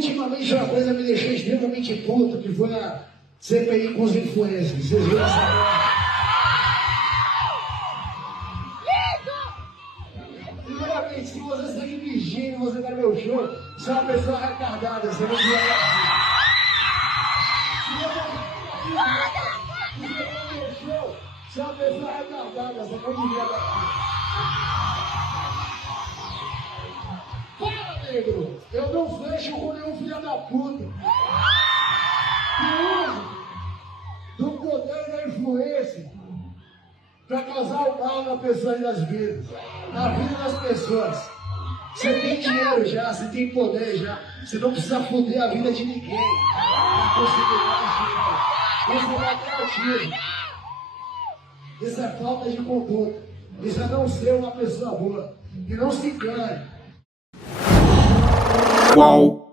ultimamente uma coisa me deixou extremamente puto, que foi a CPI com os influencers. Vocês viram essa merda? Primeiramente, se você está aqui vigiando, você tá no meu show, você é uma pessoa retardada, você não devia estar aqui. Se você está no meu show, você é uma pessoa retardada, você não devia estar aqui. Fala, negro! Eu não fecho com nenhum filho da puta. Que uso do poder da influência para causar o mal na pessoa e nas vidas, na vida das pessoas. Você tem dinheiro já, você tem poder já, você não precisa foder a vida de ninguém para conseguir mais dinheiro. Isso não é criativo. Isso é falta de conduta. Isso é não ser uma pessoa boa. E não se engane. Qual?